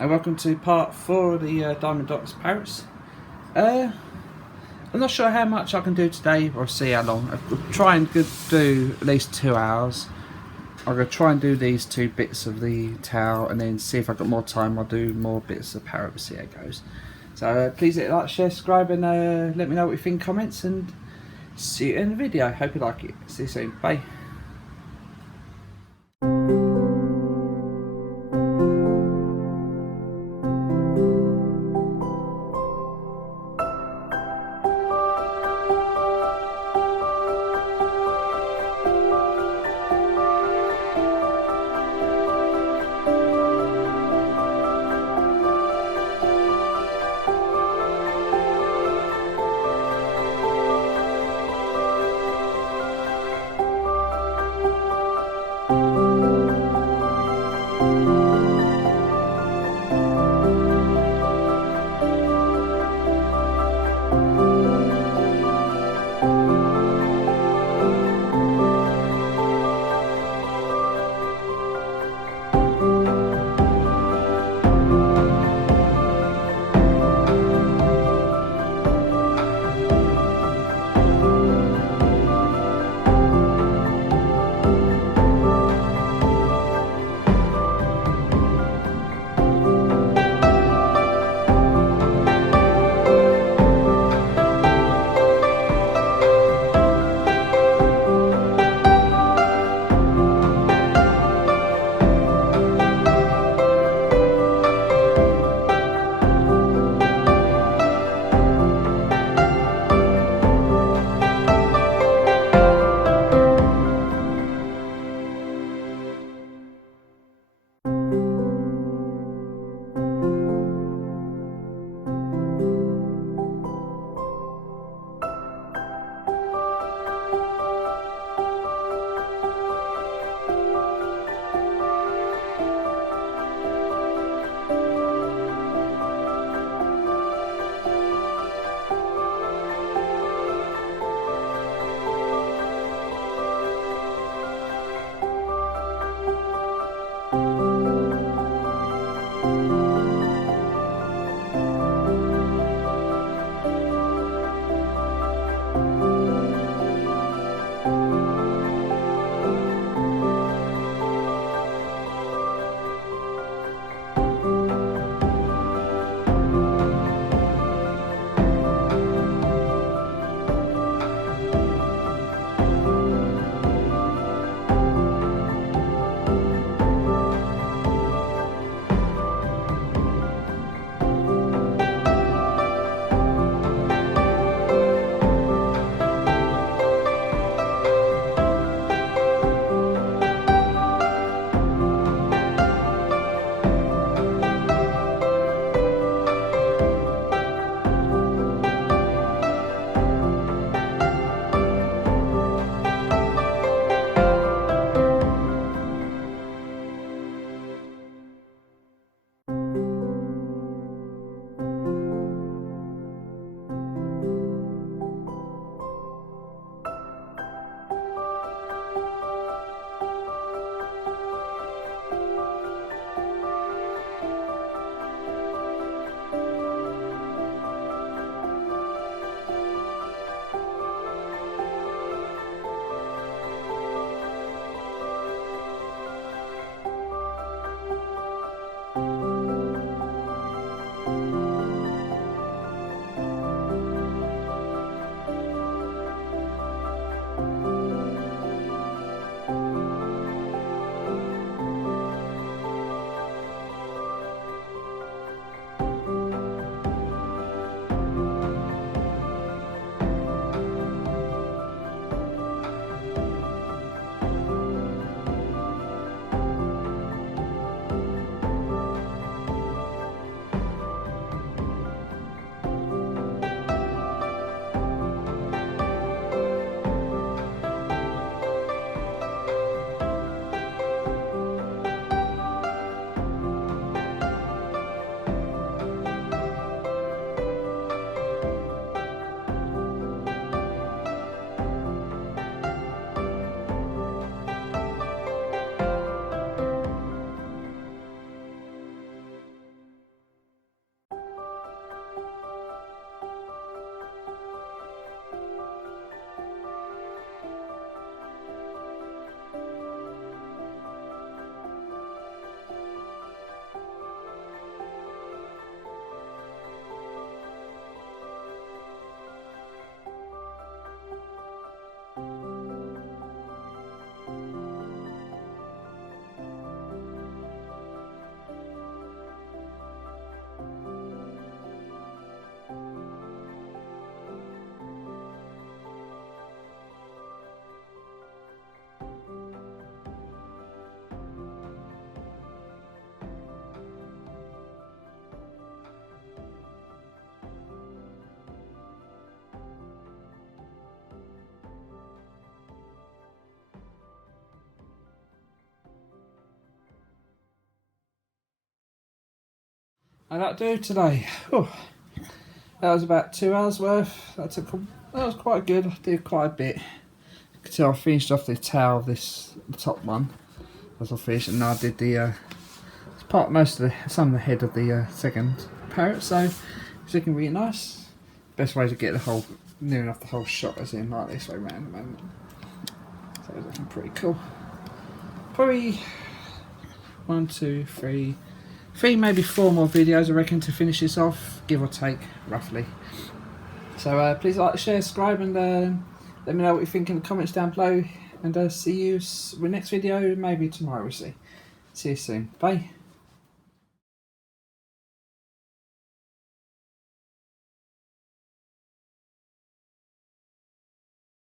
and welcome to part 4 of the Diamond Dots Parrots. I'm not sure how much I can do today, or see how long. I'll try and do at least 2 hours. I'm going to try and do these 2 bits of the towel, and then see if I've got more time I'll do more bits of parrot, see how it goes. So please hit like, share, subscribe, and let me know what you think, comments, and see you in the video. Hope you like it. See you soon. Bye. And that'll do today. Oh, that was about 2 hours worth. That was quite good. I did quite a bit. You can tell I finished off the tail of the top one as I finished, and I did the some of the head of the second parrot. So it's looking really nice. Best way to get the whole near enough the whole shot as in like this way round at the moment. So it's looking pretty cool. Probably 1, 2, 3, maybe 4 more videos I reckon to finish this off, give or take roughly. So please like, share, subscribe, and let me know what you think in the comments down below. And see you with the next video, maybe tomorrow. We'll see. See you soon. Bye.